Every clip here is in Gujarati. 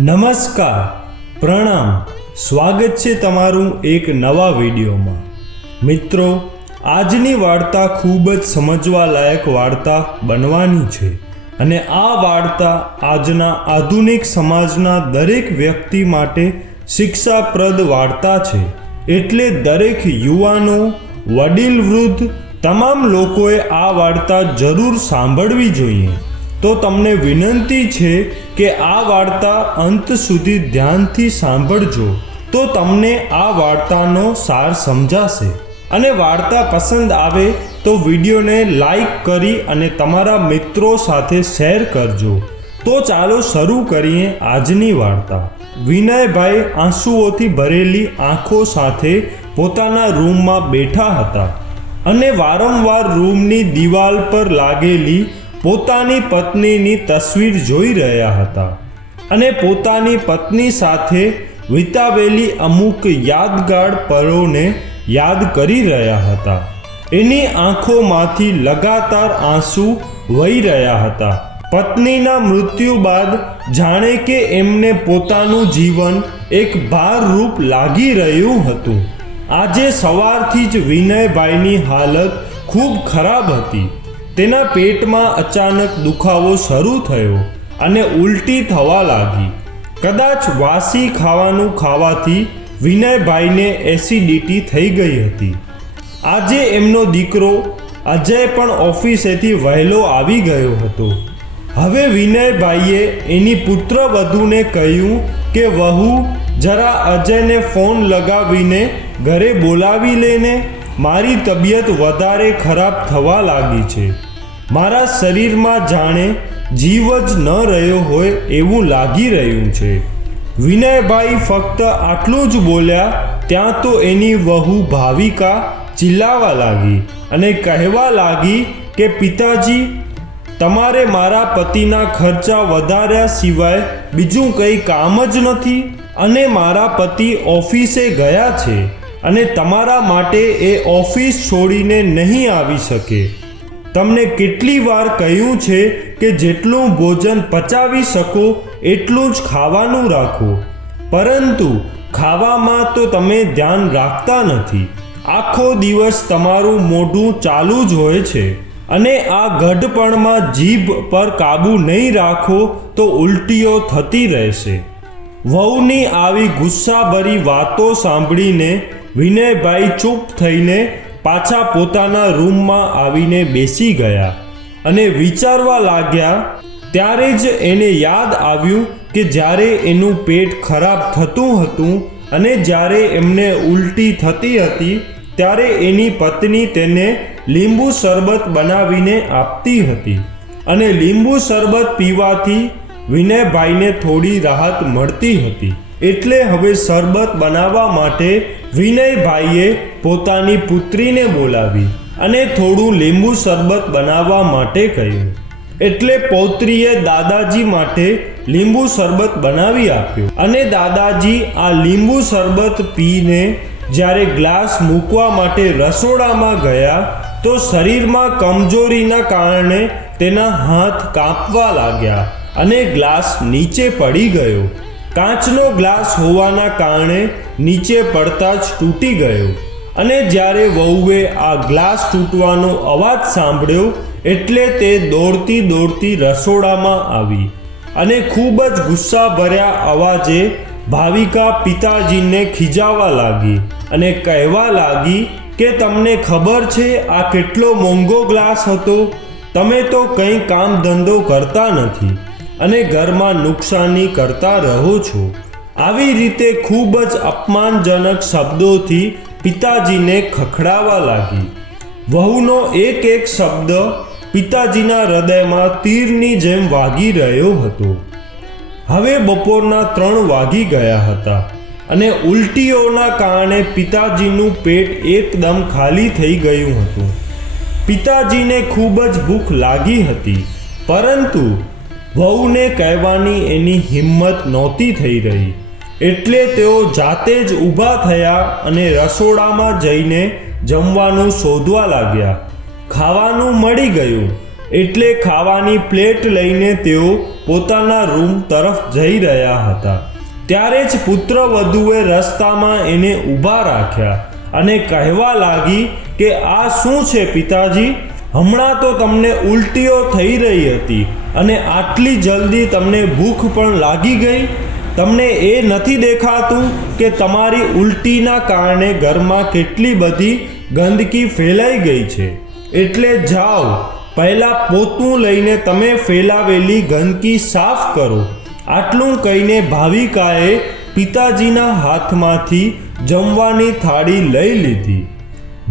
નમસ્કાર, પ્રણામ. સ્વાગત છે તમારું એક નવા વિડીયોમાં. મિત્રો, આજની વાર્તા ખૂબ જ સમજવા લાયક વાર્તા બનવાની છે અને આ વાર્તા આજના આધુનિક સમાજના દરેક વ્યક્તિ માટે શિક્ષાપ્રદ વાર્તા છે. એટલે દરેક યુવાનો વડીલ વૃદ્ધ તમામ લોકોએ આ વાર્તા જરૂર સાંભળવી જોઈએ. તો તમને વિનંતી છે કે આ વાર્તા અંત સુધી ધ્યાનથી સાંભળજો. તો તમને આ વાર્તાનો સાર સમજાશે. અને વાર્તા પસંદ આવે તો વિડીયોને લાઈક કરી અને તમારા મિત્રો સાથે શેર કરજો. તો ચાલો શરૂ કરીએ આજની વાર્તા. વિનયભાઈ આંસુઓથી ભરેલી આંખો સાથે પોતાના રૂમમાં બેઠા હતા અને વારંવાર રૂમની દિવાલ પર લાગેલી પોતાની પત્નીની તસવીર જોઈ રહ્યા હતા અને પોતાની પત્ની સાથે વિતાવેલી અમુક યાદગાર પળોને યાદ કરી રહ્યા હતા. એની આંખોમાંથી લગાતાર આંસુ વહી રહ્યા હતા. પત્નીના મૃત્યુ બાદ જાણે કે એમને પોતાનું જીવન એક ભારરૂપ લાગી રહ્યું હતું. આજે સવારથી જ વિનયભાઈની હાલત ખૂબ ખરાબ હતી. તેના પેટમાં અચાનક દુખાવો શરૂ થયો અને ઉલટી થવા લાગી. કદાચ વાસી ખાવાનું ખાવાથી વિનયભાઈને એસિડિટી થઈ ગઈ હતી. આજે એમનો દીકરો અજય પણ ઓફિસેથી વહેલો આવી ગયો હતો. હવે વિનયભાઈએ એની પુત્રવધૂને કહ્યું કે, વહુ, જરા અજયને ફોન લગાવીને ઘરે બોલાવી લેને મારી તબિયત વધારે ખરાબ થવા લાગી છે. મારા શરીરમાં જાણે જીવ જ ન રહ્યો હોય એવું લાગી રહ્યું છે. વિનયભાઈ ફક્ત આટલું જ બોલ્યા, ત્યાં તો એની વહુ ભાવિકા ચિલ્લાવા લાગી અને કહેવા લાગી કે, પિતાજી, તમારે મારા પતિના ખર્ચા વધાર્યા સિવાય બીજું કંઈ કામ જ નથી અને મારા પતિ ઓફિસે ગયા છે અને તમારા માટે એ ઓફિસ છોડીને નહીં આવી શકે. તમને કેટલી વાર કહ્યું છે કે જેટલું ભોજન પચાવી શકો, એટલું જ ખાવાનું રાખો. પરંતુ ખાવામાં તો તમે ધ્યાન રાખતા નથી. આખો દિવસ તમારું મોઢું ચાલુ જ હોય છે. અને આ ગઢપણમાં જીભ પર કાબૂ નહીં રાખો તો ઉલટીઓ થતી રહેશે. વહુની આવી ગુસ્સાભરી વાતો સાંભળીને વિનયભાઈ ચૂપ થઈને પાછા પોતાના રૂમમાં આવીને બેસી ગયા અને વિચારવા લાગ્યા, ત્યારે જ એને યાદ આવ્યું કે જ્યારે એનું પેટ ખરાબ થતું હતું અને જ્યારે એમને ઉલટી થતી હતી, ત્યારે એની પત્ની તેને લીંબુ શરબત બનાવીને આપતી હતી અને લીંબુ શરબત પીવાથી વિનયભાઈને થોડી રાહત મળતી હતી. એટલે હવે શરબત બનાવવા માટે વિનયભાઈએ પોતાની પુત્રીને બોલાવી અને થોડું લીંબુ શરબત બનાવવા માટે કહ્યું. એટલે પૌત્રીએ દાદાજી માટે લીંબુ શરબત બનાવી આપ્યું અને દાદાજી આ લીંબુ શરબત પીને જ્યારે ગ્લાસ મૂકવા માટે રસોડામાં ગયા તો શરીરમાં કમજોરીના કારણે તેના હાથ કાંપવા લાગ્યા અને ગ્લાસ નીચે પડી ગયો. કાચનો ગ્લાસ હોવાના કારણે નીચે પડતા જ તૂટી ગયો. અને જ્યારે વહુએ આ ગ્લાસ તૂટવાનો અવાજ સાંભળ્યો, એટલે તે દોડતી દોડતી રસોડામાં આવી. અને ખૂબ જ ગુસ્સાભર્યા અવાજે ભાવિકા પિતાજીને ખીજાવા લાગી અને કહેવા લાગી કે, તમને ખબર છે આ કેટલો મોંઘો ગ્લાસ હતો? તમે તો કંઈ કામ ધંધો કરતા નથી. અને ઘરમાં નુકસાની કરતા રહો છો. આવી રીતે ખૂબ જ અપમાનજનક શબ્દોથી પિતાજીને ખખડાવા લાગી. વહુનો એક એક શબ્દ પિતાજીના હૃદયમાં તીરની જેમ વાગી રહ્યો હતો. હવે બપોરના ત્રણ વાગી ગયા હતા અને ઉલટીઓના કારણે પિતાજીનું પેટ એકદમ ખાલી થઈ ગયું હતું. પિતાજીને ખૂબ જ ભૂખ લાગી હતી, પરંતુ વહુને કહેવાની એની હિંમત નહોતી થઈ રહી. એટલે તેઓ જાતે જ ઊભા થયા અને રસોડામાં જઈને જમવાનું શોધવા લાગ્યા. ખાવાનું મળી ગયું. એટલે ખાવાની પ્લેટ લઈને તેઓ પોતાના રૂમ તરફ જઈ રહ્યા હતા. ત્યારે જ પુત્ર વધુએ રસ્તામાં એને ઊભા રાખ્યા અને કહેવા લાગી કે આ શું છે પિતાજી? હમણાં તો તમને ઉલટીઓ થઈ રહી હતી અને આટલી જલ્દી તમને ભૂખ પણ લાગી ગઈ? તમને એ નથી દેખાતું કે તમારી ઉલટીના કારણે ઘરમાં કેટલી બધી ગંદકી ફેલાઈ ગઈ છે? એટલે જાઓ, પહેલાં પોતું લઈને તમે ફેલાવેલી ગંદકી સાફ કરો. આટલું કહીને ભાવિકાએ પિતાજીના હાથમાંથી જમવાની થાળી લઈ લીધી.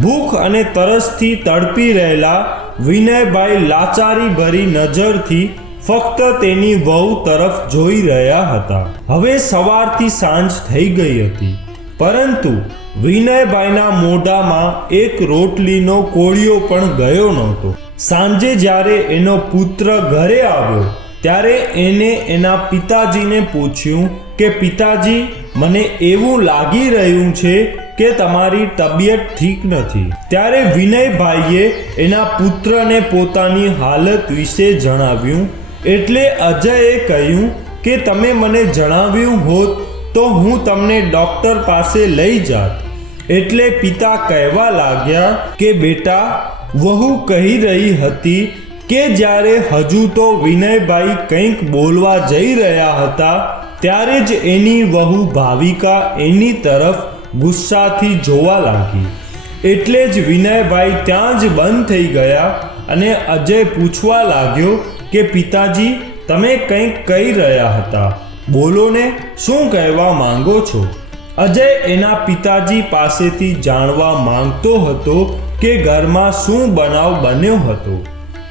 ભૂખ અને તરસથી તડપી રહેલા વિનયભાઈ લાચારી ભરી નજરથી ફક્ત તેની વહુ તરફ જોઈ રહ્યા હતા. હવે સવારથી સાંજ થઈ ગઈ હતી. પરંતુ વિનયભાઈના મોઢામાં એક રોટલીનો કોળિયો પણ ગયો નહોતો. સાંજે જ્યારે એનો પુત્ર ઘરે આવ્યો, ત્યારે એને એના પિતાજીને પૂછ્યું કે, પિતાજી, મને એવું લાગી રહ્યું છે કે તમારી તબિયત ઠીક નથી. ત્યારે વિનયભાઈએ એના પુત્રને પોતાની હાલત વિશે જણાવ્યું. એટલે અજયે કહ્યું કે, તમે મને જણાવ્યું હોત તો હું તમને ડૉક્ટર પાસે લઈ જાત. એટલે પિતા કહેવા લાગ્યા કે, બેટા, વહુ કહી રહી હતી કે જ્યારે હજુ તો વિનયભાઈ કંઈક બોલવા જઈ રહ્યા હતા, ત્યારે જ એની વહુ ભાવિકા એની તરફ ગુસ્સાથી જોવા લાગી. એટલે જ વિનયભાઈ ત્યાં જ બંધ થઈ ગયા અને અજય પૂછવા લાગ્યો કે, પિતાજી, તમે કંઈક કહી રહ્યા હતા. બોલો ને, શું કહેવા માંગો છો? અજય એના પિતાજી પાસેથી જાણવા માંગતો હતો કે ઘરમાં શું બનાવ બન્યો હતો.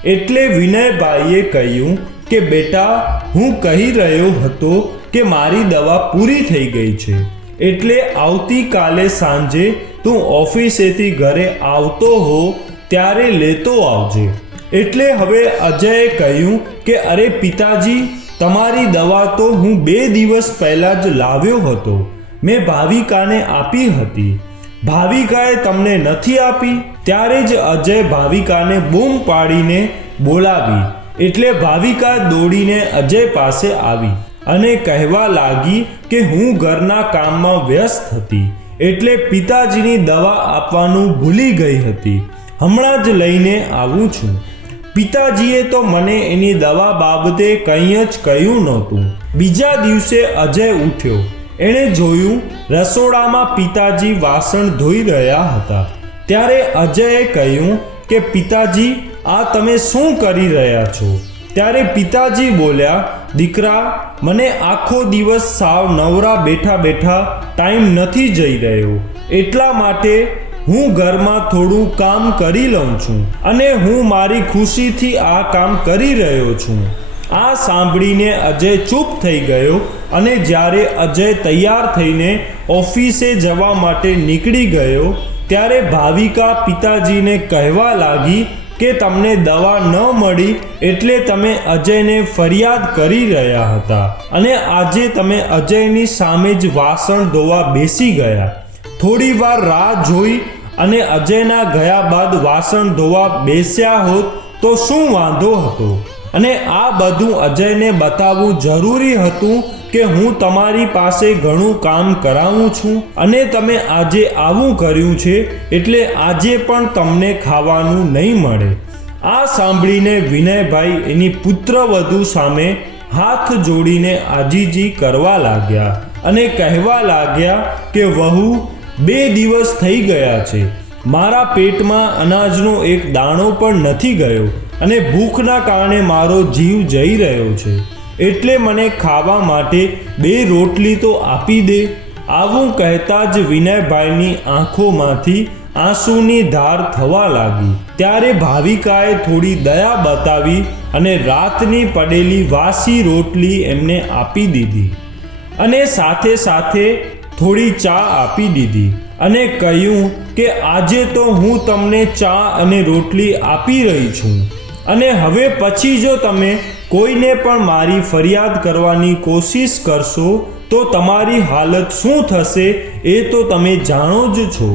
એટલે વિનયભાઈએ કહ્યું કે, બેટા, હું કહી રહ્યો હતો કે મારી દવા પૂરી થઈ ગઈ છે. એટલે આવતીકાલે સાંજે તું ઓફિસેથી ઘરે આવતો હો, ત્યારે લેતો આવજે. એટલે હવે અજયે કહ્યું કે, અરે પિતાજી, તમારી દવા તો હું બે દિવસ પહેલાં જ લાવ્યો હતો. મેં ભાવિકાને આપી હતી. ભાવિકાએ તમને નથી આપી? ત્યારે જ અજય ભાવિકાને બૂમ પાડીને બોલાવી. એટલે ભાવિકા દોડીને અજય પાસે આવી. અને કહેવા લાગી કે હું ઘરના કામમાં વ્યસ્ત હતી, એટલે પિતાજીની દવા આપવાનું ભૂલી ગઈ હતી. હમણાં જ લઈને આવું છું. પિતાજીએ તો મને એની દવા બાબતે કંઈ જ કહ્યું નહોતું. બીજા દિવસે અજય ઉઠ્યો. એણે જોયું, રસોડામાં પિતાજી વાસણ ધોઈ રહ્યા હતા. ત્યારે અજયે કહ્યું કે, પિતાજી, આ તમે શું કરી રહ્યા છો? ત્યારે પિતાજી બોલ્યા દીકરા, મને આખો દિવસ સાવ નવરા બેઠા બેઠા ટાઈમ નથી જઈ રહ્યો. એટલા માટે હું ઘરમાં થોડું કામ કરી લઉં છું અને હું મારી ખુશીથી આ કામ કરી રહ્યો છું. આ સાંભળીને અજય ચૂપ થઈ ગયો અને જ્યારે અજય તૈયાર થઈને ઓફિસે જવા માટે નીકળી ગયો, ત્યારે ભાવિકા પિતાજીને કહેવા લાગી કે તમને દવા ન મળી એટલે તમે અજયને ફરિયાદ કરી રહ્યા હતા. અને આજે તમે અજયની સામે જ વાસણ ધોવા બેસી ગયા. થોડી વાર રાહ જોઈ અને અજયના ગયા બાદ વાસણ ધોવા બેસ્યા હોત તો શું વાંધો હતો? અને આ બધું અજયને બતાવવું જરૂરી હતું કે હું તમારી પાસે ઘણું કામ કરાવું છું અને તમે આજે આવું કર્યું છે એટલે આજે પણ તમને ખાવાનું નહીં મળે. આ સાંભળીને વિનયભાઈ એની પુત્રવધુ સામે હાથ જોડીને આજીજી કરવા લાગ્યા અને કહેવા લાગ્યા કે, વહુ, બે દિવસ થઈ ગયા છે. મારા પેટમાં અનાજનો એક દાણો પણ નથી ગયો. અને ભૂખના કારણે મારો જીવ જઈ રહ્યો છે. એટલે મને ખાવા માટે બે રોટલી તો આપી દે. આવું કહેતા જ વિનયભાઈની આંખોમાંથી આંસુની ધાર થવા લાગી. ત્યારે ભાવિકાએ થોડી દયા બતાવી અને રાતની પડેલી વાસી રોટલી એમને આપી દીધી. અને સાથે સાથે થોડી ચા આપી દીધી અને કહ્યું કે આજે તો હું તમને ચા અને રોટલી આપી રહી છું. અને હવે પછી જો તમે કોઈને પણ મારી ફરિયાદ કરવાની કોશિશ કરશો, તો તમારી હાલત શું થશે એ તો તમે જાણો જ છો.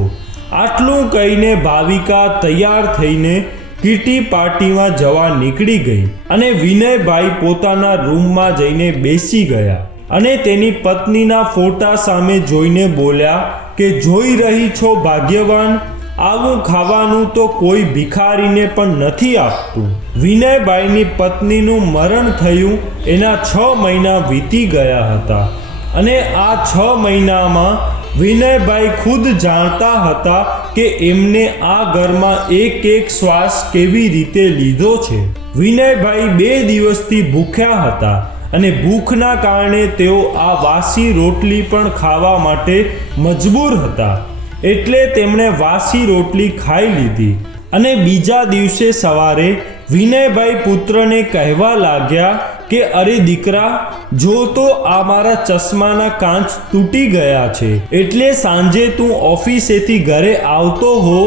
આટલું કહીને ભાવિકા તૈયાર થઈને કીટી પાર્ટીમાં જવા નીકળી ગઈ અને વિનયભાઈ પોતાના રૂમમાં જઈને બેસી ગયા અને તેની પત્નીના ફોટા સામે જોઈને બોલ્યા કે, જોઈ રહી છો ભાગ્યવાન આવું ખાવાનું તો કોઈ ભિખારીને પણ નથી આપતું. વિનયભાઈની પત્નીનું મરણ થયું, એના છ મહિના વીતી ગયા હતા. અને આ છ મહિનામાં વિનયભાઈ ખુદ જાણતા હતા કે એમને આ ઘરમાં એક એક શ્વાસ કેવી રીતે લીધો છે. વિનયભાઈ બે દિવસથી ભૂખ્યા હતા અને ભૂખના કારણે તેઓ આ વાસી રોટલી પણ ખાવા માટે મજબૂર હતા. એટલે તેમણે વાસી રોટલી ખાઈ લીધી અને બીજા દિવસે સવારે વિનયભાઈ પુત્રને કહેવા લાગ્યા કે, અરે દીકરા, જો તો આ મારા ચશ્માના કાંચ તૂટી ગયા છે, એટલે સાંજે તું ઓફિસેથી ઘરે આવતો હો,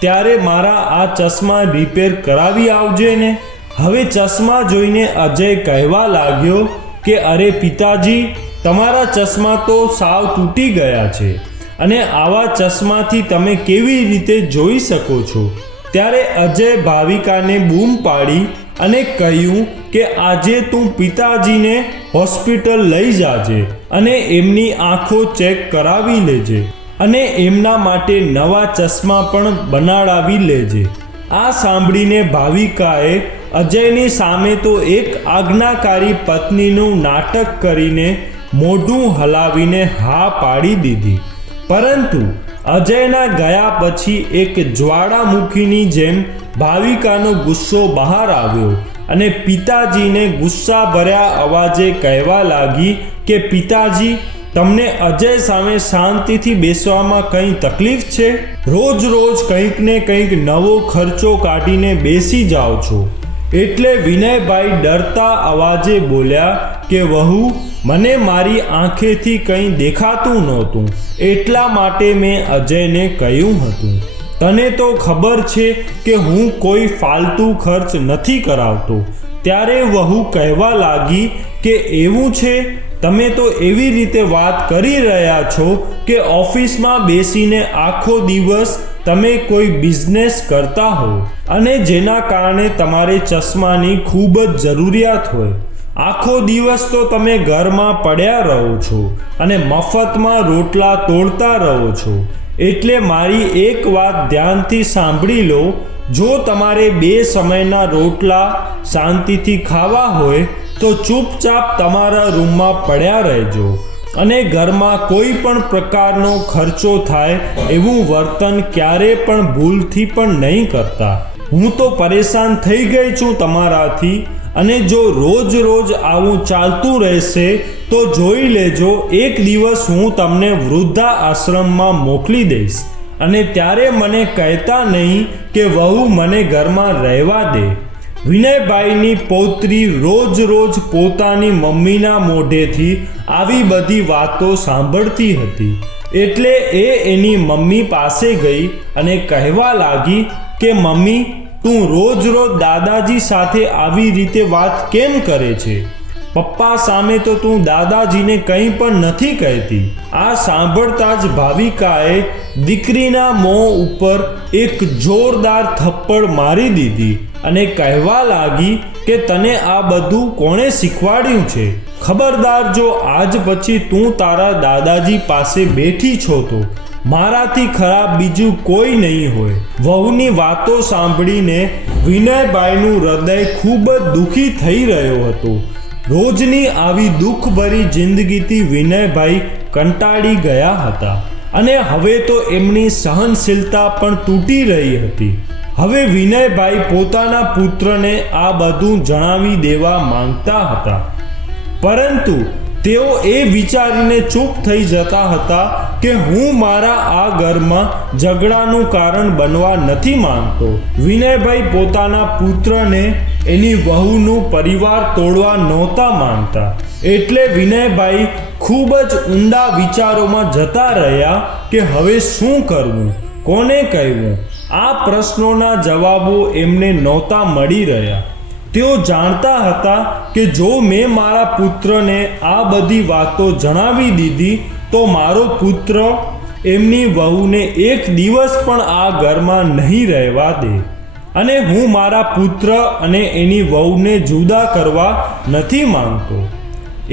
ત્યારે મારા આ ચશ્મા રિપેર કરાવી આવજે ને. હવે ચશ્મા જોઈને અજય કહેવા લાગ્યો કે, અરે પિતાજી, તમારા ચશ્મા તો સાવ તૂટી ગયા છે. અને આવા ચશ્માથી તમે કેવી રીતે જોઈ શકો છો? ત્યારે અજય ભાવિકાને બૂમ પાડી અને કહ્યું કે આજે તું પિતાજીને હોસ્પિટલ લઈ જાજે અને એમની આંખો ચેક કરાવી લેજે અને એમના માટે નવા ચશ્મા પણ બનાડાવી લેજે. આ સાંભળીને ભાવિકાએ અજયની સામે તો એક આજ્ઞાકારી પત્નીનું નાટક કરીને મોઢું હલાવીને હા પાડી દીધી. પરંતુ અજયના ગયા પછી એક જ્વાળામુખીની જેમ ભાવિકાનો ગુસ્સો બહાર આવ્યો અને પિતાજીને ગુસ્સા ભર્યા અવાજે કહેવા લાગી કે, પિતાજી, તમને અજય સામે શાંતિથી બેસવામાં કંઈ તકલીફ છે? રોજ રોજ કંઈક ને કંઈક નવો ખર્ચો કાઢીને બેસી જાઓ છો. એટલે વિનયભાઈ ડરતા અવાજે બોલ્યા કે, વહુ મને મારી આંખેથી કંઈ દેખાતું નહોતું. એટલા માટે મેં અજયને કહ્યું હતું. તને તો ખબર છે કે હું કોઈ ફાલતુ ખર્ચ નથી કરાવતો. ત્યારે વહુ કહેવા લાગી કે એવું છે? તમે તો એવી રીતે વાત કરી રહ્યા છો કે ઓફિસમાં બેસીને આખો દિવસ તમે કોઈ બિઝનેસ કરતા હો. અને જેના કારણે તમારે ચશ્માની ખૂબ જ જરૂરિયાત હોય. આખો દિવસ તો તમે ઘરમાં પડ્યા રહો છો અને મફતમાં રોટલા તોડતા રહો છો. એટલે મારી એક વાત ધ્યાનથી સાંભળી લો, જો તમારે બે સમયના રોટલા શાંતિથી ખાવા હોય, તો ચૂપચાપ તમારા રૂમમાં પડ્યા રહેજો અને ઘરમાં કોઈ પણ પ્રકારનો ખર્ચો થાય એવું વર્તન ક્યારે પણ ભૂલથી પણ નહીં કરતા. હું તો પરેશાન થઈ ગઈ છું તમારાથી અને જો રોજ રોજ આવું ચાલતું રહેશે, તો જોઈ લેજો, એક દિવસ હું તમને વૃદ્ધા આશ્રમમાં મોકલી દઈશ. અને ત્યારે મને કહેતા નહીં કે વહુ મને ઘરમાં રહેવા દે. વિનયભાઈની પૌત્રી રોજ રોજ પોતાની મમ્મીના મોઢેથી આવી બધી વાતો સાંભળતી હતી. એટલે એ એની મમ્મી પાસે ગઈ અને કહેવા લાગી કે, મમ્મી તું રોજ રોજ દાદાજી સાથે આવી રીતે વાત કેમ કરે છે? પપ્પા સામે તો તું દાદાજીને કંઈ પણ નથી કહેતી. આ સાંભળતા જ ભાવિકાએ દીકરીના મોં ઉપર એક જોરદાર થપ્પડ મારી દીધી અને કહેવા લાગી કે તને આ બધું કોણે શીખવાડ્યું છે? ખબરદાર જો આજ પછી તું તારા દાદાજી પાસે બેઠી છો તો મારાથી ખરાબ બીજું કોઈ નહીં હોય. વહુની વાતો સાંભળીને વિનયભાઈનું હૃદય ખૂબ જ દુઃખી થઈ રહ્યો હતો. રોજની આવી દુઃખભરી જિંદગીથી વિનયભાઈ કંટાળી ગયા હતા અને હવે તો એમની સહનશીલતા પણ તૂટી રહી હતી. હવે વિનયભાઈ પોતાના પુત્રને આ બધું જણાવી દેવા માંગતા હતા. પરંતુ તેઓ એ વિચારીને ચૂપ થઈ જતા હતા કે હું મારા આ ઘરમાં ઝઘડાનું કારણ બનવા નથી માંગતો. વિનયભાઈ પોતાના પુત્રને એની વહુનું પરિવાર તોડવા નહોતા માંગતા. એટલે વિનયભાઈ ખૂબ જ ઊંડા વિચારોમાં જતા રહ્યા કે હવે શું કરવું? કોને કહેવું? આ પ્રશ્નોના જવાબો એમને નહોતા મળી રહ્યા. તેઓ જાણતા હતા કે જો મેં મારા પુત્રને આ બધી વાતો જણાવી દીધી, તો મારો પુત્ર એમની વહુને એક દિવસ પણ આ ઘરમાં નહીં રહેવા દે. અને હું મારા પુત્ર અને એની વહુને જુદા કરવા નથી માંગતો.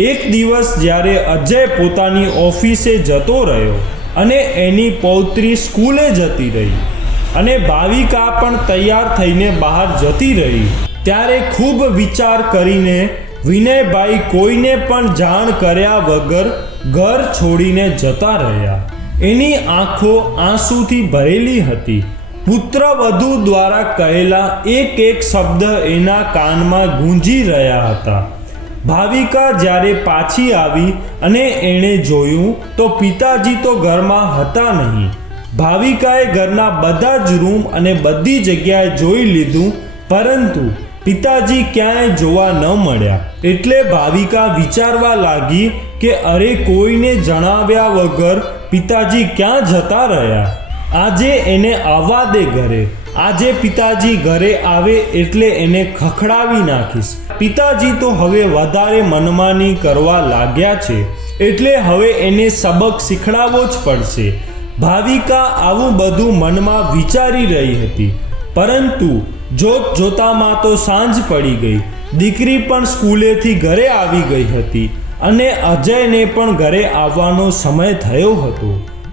એક દિવસ જ્યારે અજય પોતાની ઓફિસે જતો રહ્યો અને એની પૌત્રી સ્કૂલે જતી રહી અને ભાવિકા પણ તૈયાર થઈને બહાર જતી રહી ત્યારે ખૂબ વિચાર કરીને વિનયભાઈ કોઈને પણ જાણ કર્યા વગર ઘર છોડીને જતા રહ્યા. એની આંખો આંસુથી ભરેલી હતી. પુત્ર વધુ દ્વારા કહેલા એક એક શબ્દ એના કાનમાં ગુંજી રહ્યા હતા. ભાવિકા જ્યારે પાછી આવી અને એણે જોયું તો પિતાજી તો ઘરમાં હતા નહીં. ભાવિકાએ ઘરના બધા જ રૂમ અને બધી જગ્યાએ જોઈ લીધું, પરંતુ પિતાજી ક્યાંય જોવા ન મળ્યા. એટલે ભાવિકા વિચારવા લાગી કે અરે કોઈને જણાવ્યા વગર પિતાજી ક્યાં જતા રહ્યા? આજે એને આવવા દે ઘરે. આજે પિતાજી ઘરે આવે એટલે એને ખખડાવી નાખીશ. પિતાજી તો હવે વધારે મનમાની કરવા લાગ્યા છે. એટલે હવે એને સબક શીખડાવવો જ પડશે. ભાવિકા આવું બધું મનમાં વિચારી રહી હતી. પરંતુ જોત જોતામાં તો સાંજ પડી ગઈ. દીકરી પણ સ્કૂલેથી ઘરે આવી ગઈ હતી અને અજયને પણ ઘરે આવવાનો સમય થયો હતો.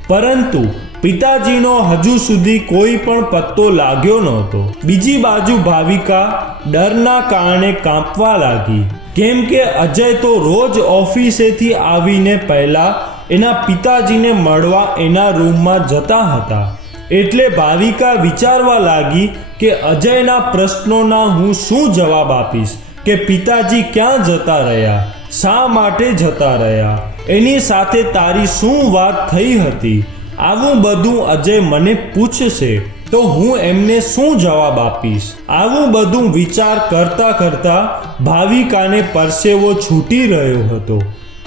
પરંતુ પિતાજીનો હજુ સુધી કોઈ પણ પત્તો લાગ્યો નહોતો. બીજી બાજુ ભાવિકા ડરના કારણે કાંપવા લાગી. કેમ કે અજય તો રોજ ઓફિસેથી આવીને પહેલા એના પિતાજીને મળવા એના રૂમમાં જતા હતા. એટલે ભાવિકા વિચારવા લાગી કે અજયના પ્રશ્નોના હું શું જવાબ આપીશ? કે પિતાજી ક્યાં જતા રહ્યા? શા માટે જતા રહ્યા? એની સાથે તારી શું વાત થઈ હતી? આવું બધું અજય મને પૂછશે, તો હું એમને શું જવાબ આપીશ? આવું બધું વિચાર કરતા કરતા ભાવિકાને પરસેવો છૂટી રહ્યો હતો.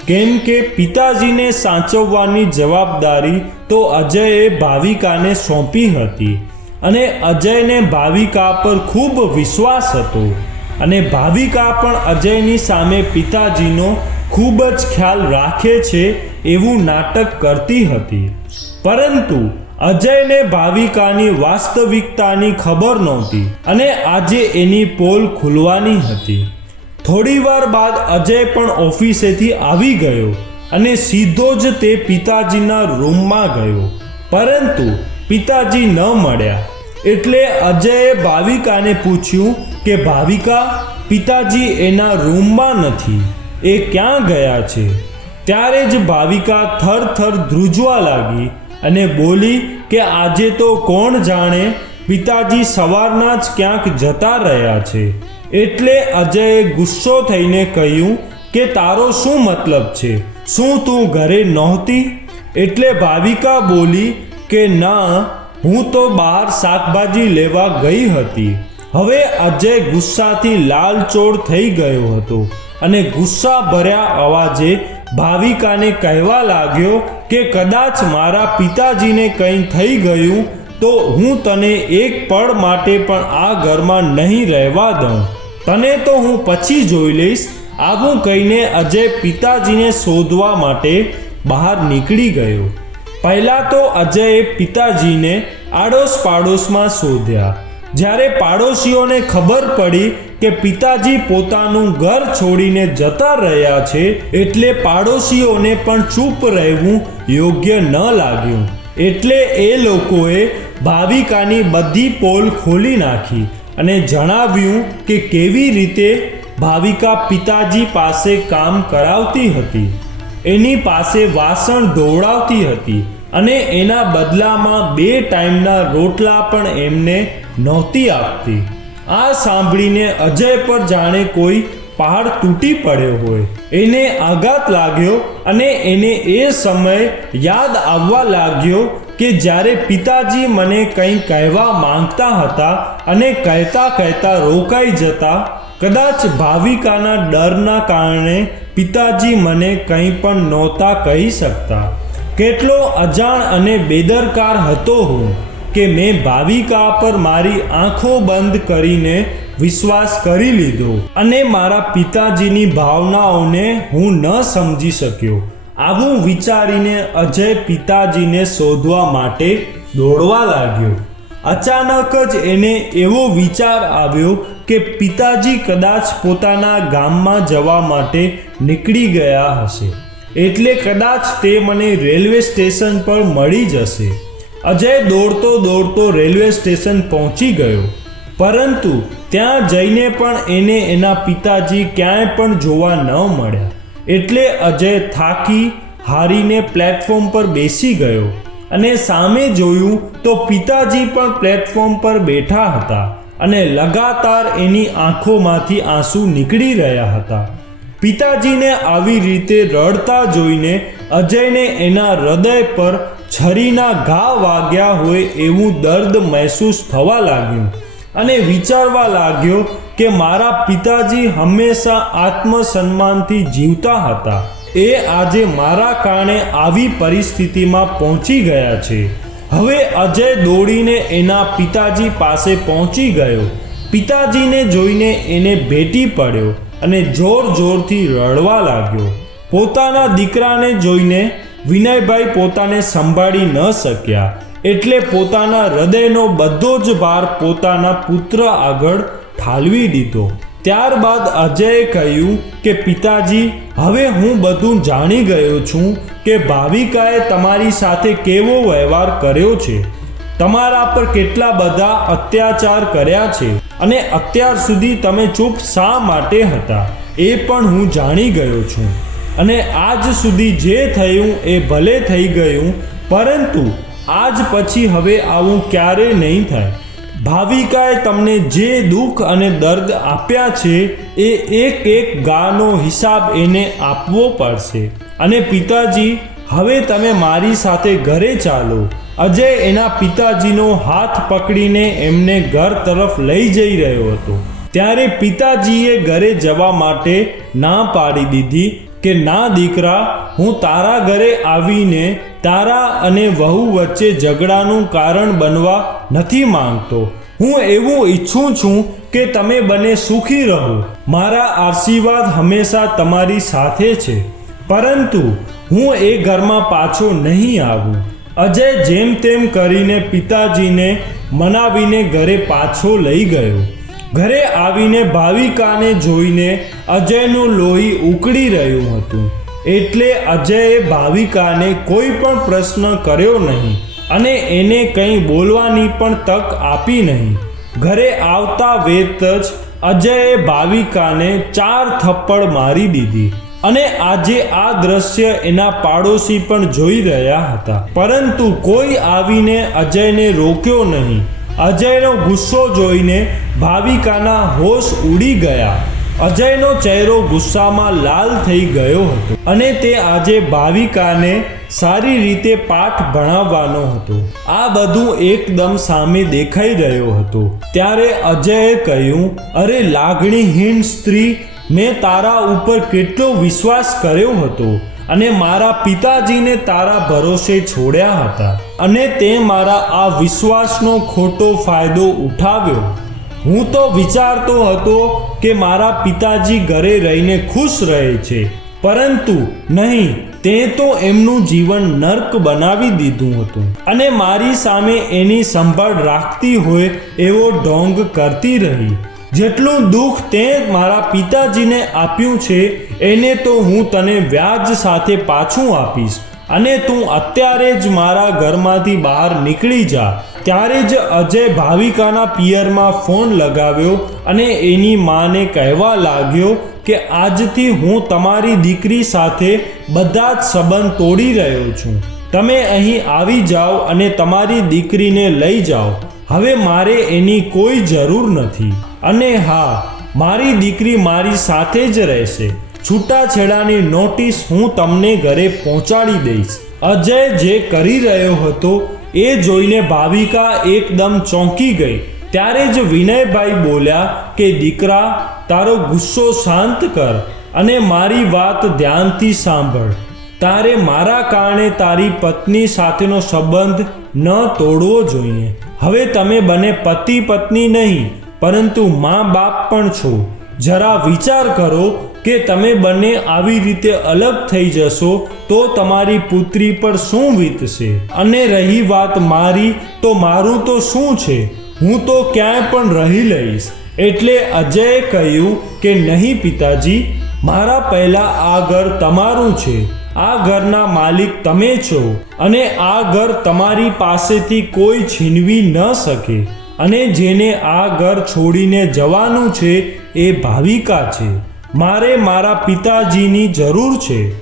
કેમ કે પિતાજીને સાચવવાની જવાબદારી તો અજયે ભાવિકાને સોંપી હતી અને અજયને ભાવિકા પર ખૂબ વિશ્વાસ હતો. અને ભાવિકા પણ અજયની સામે પિતાજીનો ખૂબ જ ખ્યાલ રાખે છે એવું નાટક કરતી હતી. પરંતુ અજયને ભાવિકાની વાસ્તવિકતાની ખબર નહોતી અને આજે એની પોલ ખુલવાની હતી. થોડી વાર બાદ અજય પણ ઓફિસેથી આવી ગયો અને સીધો જ તે પિતાજીના રૂમમાં ગયો. પરંતુ પિતાજી ન મળ્યા. એટલે અજયે ભાવિકાને પૂછ્યું કે, ભાવિકા, પિતાજી એના રૂમમાં નથી. એ ક્યાં ગયા છે? ત્યારે જ ભાવિકા થર થર ધ્રુજવા લાગી અને બોલી કે, આજે તો કોણ જાણે પિતાજી સવારના જ ક્યાંક જતા રહ્યા છે. એટલે અજયે ગુસ્સો થઈને કહ્યું કે તારો શું મતલબ છે? શું તું ઘરે નહોતી? એટલે ભાવિકા બોલી કે ના, હું તો બહાર શાકભાજી લેવા ગઈ હતી. હવે અજય ગુસ્સાથી લાલચોળ થઈ ગયો હતો અને ગુસ્સા ભર્યા અવાજે ભાવિકાને કહેવા લાગ્યો કે કદાચ મારા પિતાજીને કંઈ થઈ ગયું તો હું તને એક પળ માટે પણ આ ઘરમાં નહીં રહેવા દઉં. તને તો હું પછી જોઈ લઈશ. આવું કહીને અજય પિતાજીને શોધવા માટે બહાર નીકળી ગયો. પહેલાં તો અજયે પિતાજીને આડોશ પાડોશમાં શોધ્યા. જ્યારે પાડોશીઓને ખબર પડી કે પિતાજી પોતાનું ઘર છોડીને જતા રહ્યા છે, એટલે પાડોશીઓને પણ ચૂપ રહેવું યોગ્ય ન લાગ્યું. એટલે એ લોકોએ ભાવિકાની બધી પોલ ખોલી નાખી અને જણાવ્યું કે કેવી રીતે ભાવિકા પિતાજી પાસે કામ કરાવતી હતી. એની પાસે વાસણ ધોવડાવતી હતી અને એના બદલામાં બે ટાઈમના રોટલા પણ એમને નહોતી આપતી. આ સાંભળીને અજય પર જાણે કોઈ પહાડ તૂટી પડ્યો હોય. એને આઘાત લાગ્યો અને એને એ સમય યાદ આવવા લાગ્યો કે જ્યારે પિતાજી મને કંઈ કહેવા માંગતા હતા અને કહેતા કહેતા રોકાઈ જતા, કદાચ ભાવિકાના ડરના કારણે પિતાજી મને કંઈ પણ નહોતા કહી શકતા. કેટલો અજાણ અને બેદરકાર હતો હું કે મેં ભાવિકા પર મારી આંખો બંધ કરીને વિશ્વાસ કરી લીધો અને મારા પિતાજીની ભાવનાઓને હું ન સમજી શક્યો. આવું વિચારીને અજય પિતાજીને શોધવા માટે દોડવા લાગ્યો. અચાનક જ એને એવો વિચાર આવ્યો કે પિતાજી કદાચ પોતાના ગામમાં જવા માટે નીકળી ગયા હશે. એટલે કદાચ તે મને રેલવે સ્ટેશન પર મળી જશે. અજય દોડતો દોડતો રેલવે સ્ટેશન પહોંચી ગયો. પરંતુ ત્યાં જઈને પણ એને એના પિતાજી ક્યાંય પણ જોવા ન મળ્યા. એટલે અજય થાકી હારીને પ્લેટફોર્મ પર બેસી ગયો અને સામે જોયું તો પિતાજી પણ પ્લેટફોર્મ પર બેઠા હતા અને લગાતાર એની આંખોમાંથી આંસુ નીકળી રહ્યા હતા. પિતાજીને આવી રીતે રડતા જોઈને અજયને એના હૃદય પર છરીના ઘા વાગ્યા હોય એવું દર્દ મહેસૂસ થવા લાગ્યું અને વિચારવા લાગ્યો કે મારા પિતાજી હંમેશા આત્મસન્માનથી જીવતા હતા. એ આજે મારા કારણે આવી પરિસ્થિતિમાં પહોંચી ગયા છે. હવે અજય દોડીને એના પિતાજી પાસે પહોંચી ગયો. પિતાજીને જોઈને એને ભેટી પડ્યો અને જોર જોરથી રડવા લાગ્યો. પોતાના દીકરાને જોઈને વિનયભાઈ પોતાને સંભાળી ન શક્યા. એટલે પોતાના હૃદયનો બધો જ ભાર પોતાના પુત્ર આગળ ઠાલવી દીધો. ત્યારબાદ અજયે કહ્યું કે, પિતાજી, હવે હું બધું જાણી ગયો છું કે ભાવિકાએ તમારી સાથે કેવો વ્યવહાર કર્યો છે. તમારા પર કેટલા બધા અત્યાચાર કર્યા છે અને અત્યાર સુધી તમે ચૂપ શા માટે હતા, એ પણ હું જાણી ગયો છું. અને આજ સુધી જે થયું એ ભલે થઈ ગયું, પરંતુ આજ પછી હવે આવું ક્યારેય નહીં થાય. ભાવિકાએ તમને જે દુઃખ અને દર્દ આપ્યા છે, એ એક એક ગાનો હિસાબ એને આપવો પડશે. અને પિતાજી, હવે તમે મારી સાથે ઘરે ચાલો. અજય એના પિતાજીનો હાથ પકડીને એમને ઘર તરફ લઈ જઈ રહ્યો હતો. ત્યારે પિતાજીએ ઘરે જવા માટે ના પાડી દીધી કે ના દીકરા, હું તારા ઘરે આવીને તારા અને વહુ વચ્ચે ઝઘડાનું કારણ બનવા નથી માંગતો. હું એવું ઈચ્છું છું કે તમે બંને સુખી રહો. મારા આશીર્વાદ હંમેશા તમારી સાથે છે. પરંતુ હું એ ઘરમાં પાછો નહીં આવું. અજય જેમ તેમ કરીને પિતાજીને મનાવીને ઘરે પાછો લઈ ગયો. ઘરે આવીને ભાવિકાને જોઈને અજયનું લોહી ઉકળી રહ્યું હતું. એટલે અજયે ભાવિકાને કોઈ પણ પ્રશ્ન કર્યો નહીં અને એને કંઈ બોલવાની પણ તક આપી નહીં. ઘરે આવતા વેત જ અજયે ભાવિકાને ચાર થપ્પડ મારી દીધી અને આજે આ દ્રશ્ય એના પાડોશી પણ જોઈ રહ્યા હતા. પરંતુ કોઈ આવીને અજયને રોક્યો નહીં. અજયનો ગુસ્સો જોઈને ભાવિકાના હોશ ઉડી ગયા. અજયનો ચહેરો ગુસ્સામાં લાલ થઈ ગયો હતો અને તે આજે ભાવિકાને સારી રીતે પાઠ ભણાવવાનો હતો. આ બધું એકદમ સામે દેખાઈ રહ્યો હતો. ત્યારે અજયે કહ્યું, અરે, લાગણીહીન સ્ત્રી, મેં તારા ઉપર કેટલો વિશ્વાસ કર્યો હતો. અને મારા પિતાજીને તારા ભરોસે છોડ્યા હતા. અને તે મારા આ વિશ્વાસનો ખોટો ફાયદો ઉઠાવ્યો. હું તો વિચારતો હતો કે મારા પિતાજી ઘરે રહીને ખુશ રહે છે. પરંતુ નહીં, તે તો એમનું જીવન નર્ક બનાવી દીધું હતું. અને મારી સામે એની સંભાળ રાખતી હોય એવો ઢોંગ કરતી રહી. જેટલું દુઃખ તે મારા પિતાજીને આપ્યું છે એને તો હું તને વ્યાજ સાથે પાછું આપીશ અને તું અત્યારે જ મારા ઘરમાંથી બહાર નીકળી જા. ત્યારે જ અજય ભાવિકાના પિયરમાં ફોન લગાવ્યો અને એની માને કહેવા લાગ્યો કે આજથી હું તમારી દીકરી સાથે બધા જ સંબંધ તોડી રહ્યો છું. તમે અહીં આવી જાઓ અને તમારી દીકરીને લઈ જાઓ. હવે મારે એની કોઈ જરૂર નથી. અને હા, મારી દીકરી મારી સાથે જ રહેશે. છૂટાછેડાની નોટિસ હું તમને ઘરે પહોંચાડી દઈશ. અજય જે કરી રહ્યો હતો એ જોઈને ભાવિકા એકદમ ચોંકી ગઈ. ત્યારે જ વિનયભાઈ બોલ્યા કે, દીકરા, તારો ગુસ્સો શાંત કર અને મારી વાત ધ્યાનથી સાંભળ. તારે મારા કારણે તારી પત્ની સાથેનો સંબંધ ન તોડવો જોઈએ. હવે તમે બને પતિ પત્ની નહીં, પરંતુ મા બાપ પણ છો. જરા વિચાર કરો કે તમે બંને આવી રીતે અલગ થઈ જશો, તો તમારી પુત્રી પર શું વીતશે? અને રહી વાત મારી, તો મારું તો શું છે? હું તો ક્યાંય પણ રહી લઈશ. એટલે અજયે કહ્યું કે નહીં પિતાજી, મારા પહેલાં આ ઘર તમારું છે. આ ઘરના માલિક તમે છો. અને આ ઘર તમારી પાસેથી કોઈ છીનવી ન શકે. અને જેને આ ઘર છોડીને જવાનું છે, એ ભાવિકા છે. મારે મારા પિતાજીની જરૂર છે.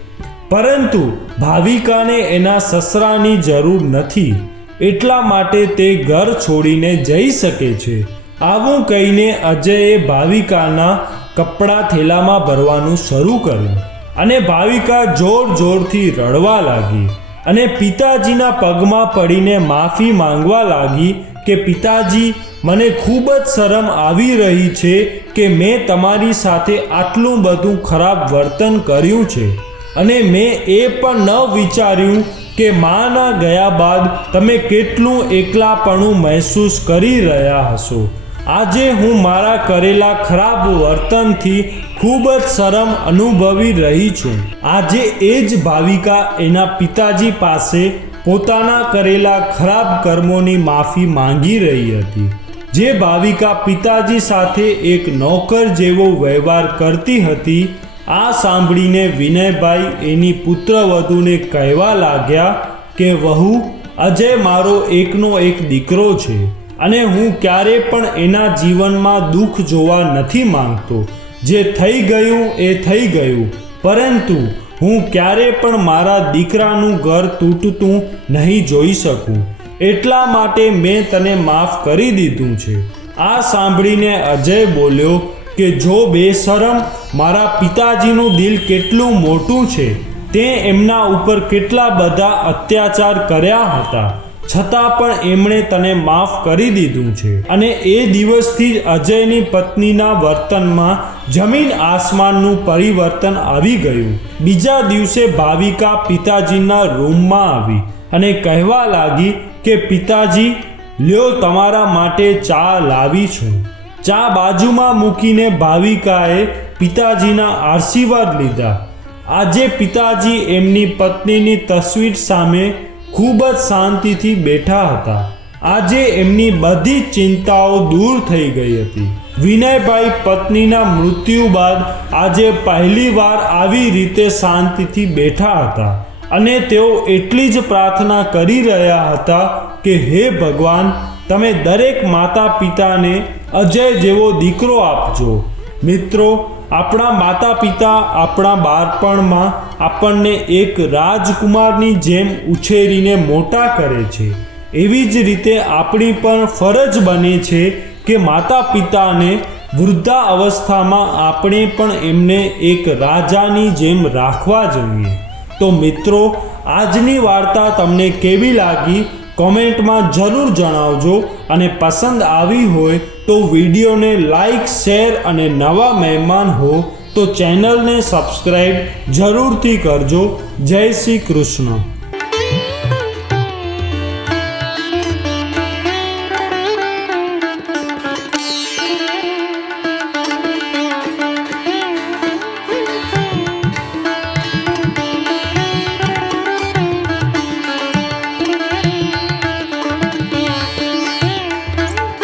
પરંતુ ભાવિકાને એના સસરાની જરૂર નથી. એટલા માટે તે ઘર છોડીને જઈ શકે છે. આવું કહીને અજયે ભાવિકાના કપડાં થેલામાં ભરવાનું શરૂ કર્યું અને ભાવિકા જોર જોરથી રડવા લાગી અને પિતાજીના પગમાં પડીને માફી માંગવા લાગી કે, પિતાજી, મને ખૂબ જ શરમ આવી રહી છે કે મેં તમારી સાથે આટલું બધું ખરાબ વર્તન કર્યું છે અને મેં એ પણ ન વિચાર્યું કે માના ગયા બાદ તમે કેટલું એકલાપણું મહેસૂસ કરી રહ્યા હશો. આજે હું મારા કરેલા ખરાબ વર્તનથી ખૂબ જ શરમ અનુભવી રહી છું. આજે એ જ ભાવિકા એના પિતાજી પાસે પોતાના કરેલા ખરાબ કર્મોની માફી માંગી રહી હતી. જે ભાવિકા પિતાજી સાથે એક નોકર જેવો વ્યવહાર કરતી હતી, આ સાંભળીને વિનયભાઈ એની પુત્રવધૂને કહેવા લાગ્યા કે, વહુ, અજય મારો એકનો એક દીકરો છે અને હું ક્યારે પણ એના જીવનમાં દુઃખ જોવા નથી માંગતો. જે થઈ ગયું એ થઈ ગયું, પરંતુ હું ક્યારે પણ મારા દીકરાનું ઘર તૂટતું નહીં જોઈ શકું. એટલા માટે મેં તને માફ કરી દીધું છે. આ સાંભળીને અજય બોલ્યો કે, જો બેશરમ, મારા પિતાજીનું દિલ કેટલું મોટું છે, તે એમના ઉપર કેટલા બધા અત્યાચાર કર્યા હતા. છતાં પણ એમણે તને માફ કરી દીધું છે. અને એ દિવસથી જ અજયની પત્નીના વર્તનમાં જમીન આસમાનનું પરિવર્તન આવી ગયું. બીજા દિવસે ભાવિકા પિતાજીના રૂમમાં આવી અને કહેવા લાગી કે પિતાજી, લ્યો તમારા માટે ચા લાવી છું. ચા બાજુમાં મૂકીને ભાવિકાએ પિતાજીના આશીર્વાદ લીધા. આજે પિતાજી એમની પત્નીની તસવીર સામે ખૂબ જ શાંતિથી બેઠા હતા. આજે એમની બધી ચિંતાઓ દૂર થઈ ગઈ હતી. વિનયભાઈ પત્નીના મૃત્યુ બાદ આજે પહેલીવાર આવી રીતે શાંતિથી બેઠા હતા. અને તેઓ એટલી જ પ્રાર્થના કરી રહ્યા હતા કે હે ભગવાન, તમે દરેક માતા પિતાને અજય જેવો દીકરો આપજો. મિત્રો, આપણા માતા પિતા આપણા બાળપણમાં આપણને એક રાજકુમારની જેમ ઉછેરીને મોટા કરે છે. એવી જ રીતે આપણી પણ ફરજ બને છે કે માતા પિતાને વૃદ્ધા અવસ્થામાં આપણે પણ એમને એક રાજાની જેમ રાખવા જોઈએ. તો મિત્રો, આજની વાર્તા તમને કેવી લાગી? કોમેન્ટમાં જરૂર જણાવજો અને પસંદ આવી હોય તો વિડીયોને લાઈક, શેર અને નવા મહેમાન હો તો ચેનલને સબસ્ક્રાઈબ જરૂરથી કરજો. જય શ્રી કૃષ્ણ.